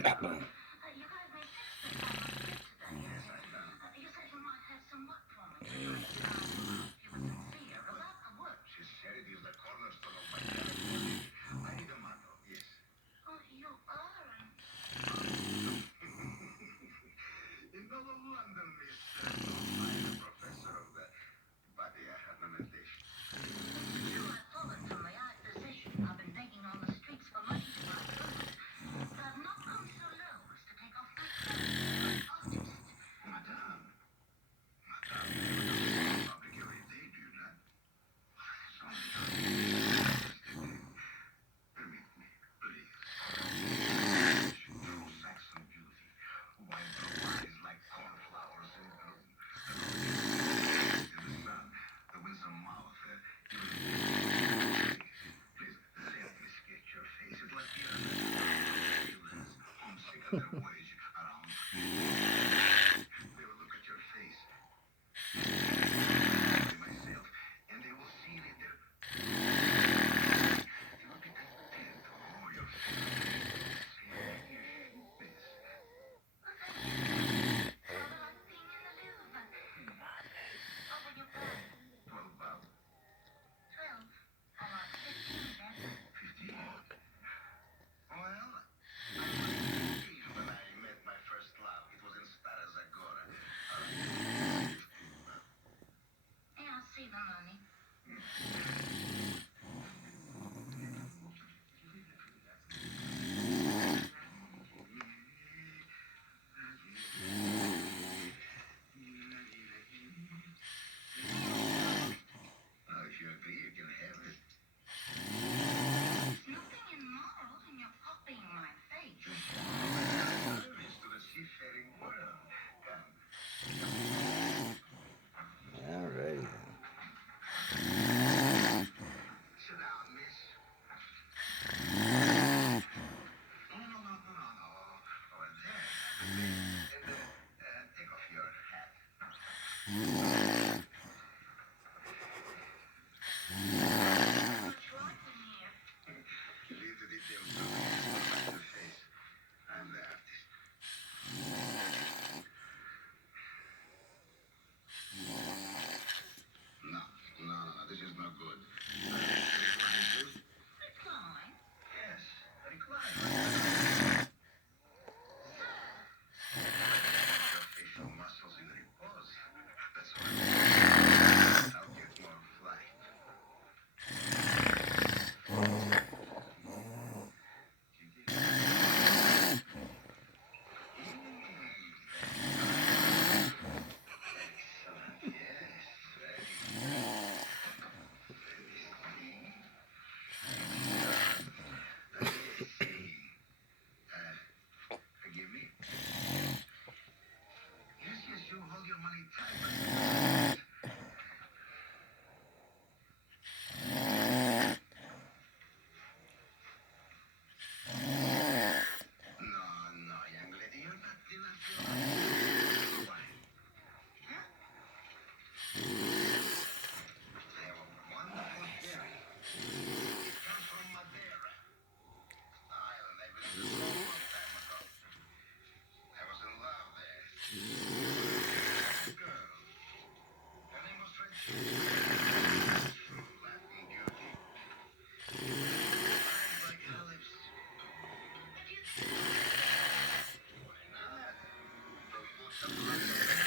You guys made this big on the street today. Yes, I know. You said you might have some work for me tonight. You were sincere about the work. Sincerity is the cornerstone of my character. I need a model, yes. Oh, you are. In all of London, Miss, I'm a professor of the body ornamentation. You have fallen from my high position. I've been begging on the streets for money to buy food. But I've not come so low as to take off my clothes like an artist. Madame, Madame, public every day, do you not? Permit me, please. True Saxon beauty. White blue eyes like cornflowers in bloom. In the sun, the winsome mouth. Please, let me sketch your face. It must be a homesick on their voyage around. They will look at your face. Myself, and they will see that they will be content. Oh, your face. This. How about being in the Louvre? What would you pay? 12 bob. 12. I want 15 then. 15. Well, when I met my first love, it was in Stara Zagora. May I see the money? If you agree, you can have it. There's nothing immoral in your copying my face. Service to the seafaring world. Come. All right. Sit down, miss. No. Over there. And take off your hat. What's right in here? Leave the details to me. About your face. I'm the artist. No. This is not good. Recline, please. Recline. Yes, recline. Your facial muscles in repose. That's why I'll get more flight. Excellent. Yes, very good. Let me see. Forgive me. Yes, you hold your money tight. No, young lady, you're not enough. Why? I have a wonderful theory. It comes from Madeira. The island I visited a long time ago. I was in love there. Girl. Her name was Francesca. True Latin beauty. Eyes like olives. Have you Why not? From Bucharest.